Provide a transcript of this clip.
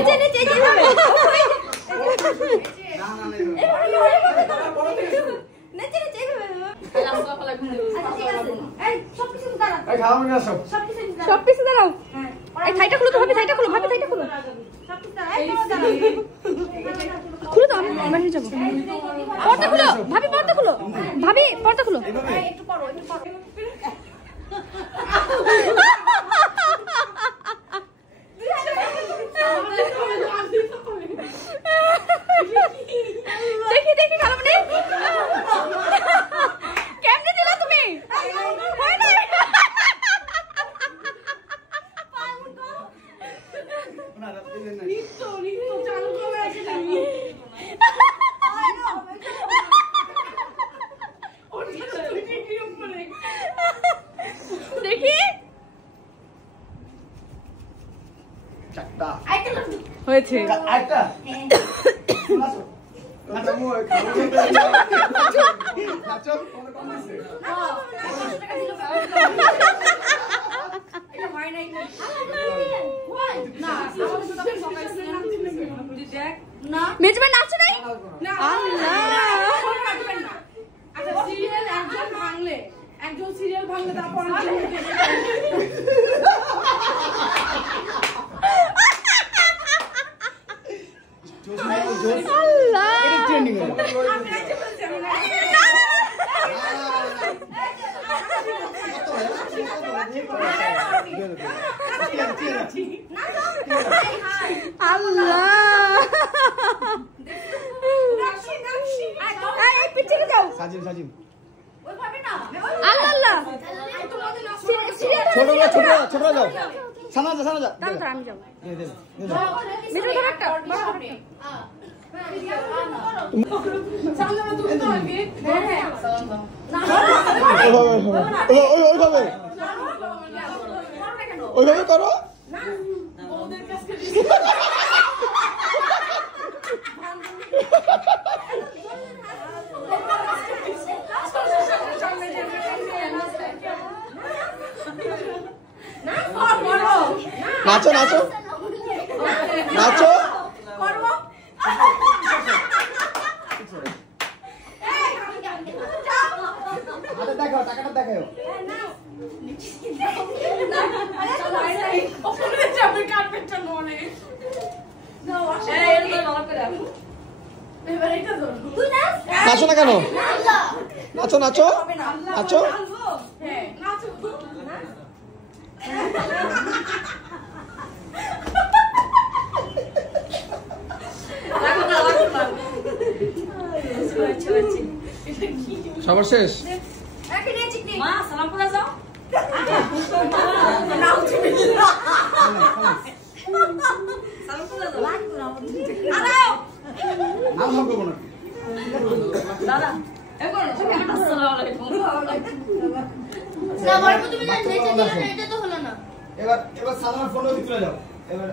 নিচে নিচে যেভাবে সব কিছু দাঁড়াও এই থাইটা খুলো তো ভাবি থাইটা খুলো ভাবি থাইটা খুলো খুলো তো আমি বাইরে যাবো পর্দা খুলো ভাবি পর্দা খুলো ভাবি পর্দা খুলো একটু পড়ো একটু পড়ো দেখি দেখি খারাপ নেই কেমনে দিলা তুমি হয় না দেখি হয়েছে মেজবান নাচো নাই একজন সিরিয়াল ভাঙলে তারপর ছোট যাও সামনে যা সামনে যা আমি যাবো ওইভাবে করো নাচো নাচো নাচো দেখাও টাকাটা দেখাও নাচো না কেন নাচো নাচো নাচো সবার শেষ মা সালাম করে যাও এবার সাধারণ ফোনও দিতে যাও এবার